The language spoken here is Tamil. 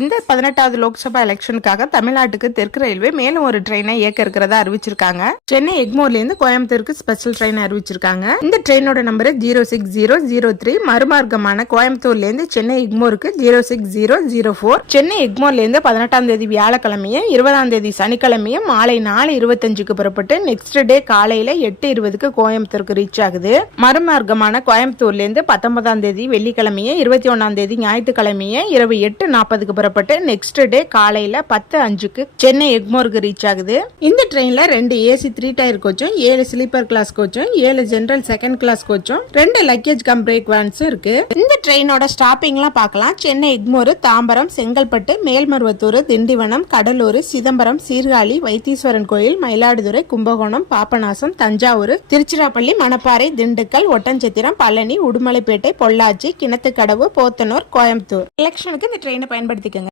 இந்த 18வது லோக்சபா எலெக்ஷனுக்காக தமிழ்நாட்டுக்கு தெற்கு ரயில்வே மேலும் ஒரு ட்ரெயினை இயக்க இருக்கிறதா அறிவிச்சிருக்காங்க. சென்னை எக்மோர்ல இருந்து கோயம்புத்தூருக்கு ஸ்பெஷல் ட்ரெயின் அறிவிச்சிருக்காங்க. இந்த ட்ரெயினோட நம்பர் 06003. மறுமார்க்கமான கோயம்புத்தூர்ல இருந்து சென்னை எக்மோருக்கு 06004. சென்னை எக்மோர்ல இருந்து 18ஆம் தேதி வியாழக்கிழமையும் 20ஆம் தேதி சனிக்கிழமையும் மாலை 4:25க்கு புறப்பட்டு நெக்ஸ்ட் டே காலையில 8:20க்கு கோயம்புத்தூருக்கு ரீச் ஆகுது. மறுமார்க்கமான கோயம்புத்தூர்ல இருந்து 19ஆம் தேதி வெள்ளிக்கிழமையும் 21ஆம் தேதி ஞாயிற்றுக்கிழமையும் இரவு 8:40க்கு புறப்பட்டு நெக்ஸ்ட் டே காலையில 10:05க்கு சென்னை எக்மோருக்கு ரீச் ஆகுது. இந்த ட்ரெயின்ல 2 ஏசி 3 டயர் கோச்சும் 7 ஸ்லீப்பர் கிளாஸ் கோச்சும் 7 ஜெனரல் செகண்ட் கிளாஸ் கோச்சும் 2 லக்கேஜ் கம் பிரேக் வேன்ஸும் இருக்கு. இந்த ட்ரெயினோட ஸ்டாப்பிங்லாம் பார்க்கலாம். சென்னை எக்மோர், தாம்பரம், செங்கல்பட்டு, மேல்மருவத்தூர், திண்டிவனம், கடலூர், சிதம்பரம், சீர்காழி, வைத்தீஸ்வரன் கோயில், மயிலாடுதுறை, கும்பகோணம், பாபநாசம், தஞ்சாவூர், திருச்சிராப்பள்ளி, மணப்பாறை, திண்டுக்கல், ஒட்டன்சத்திரம், பழனி, உடுமலைப்பேட்டை, பொள்ளாச்சி, கிணத்துக்கடவு, போத்தனூர், கோயம்புத்தூர். எலெக்ஷனுக்கு இந்த ட்ரெயினை பயன்படுத்திக்க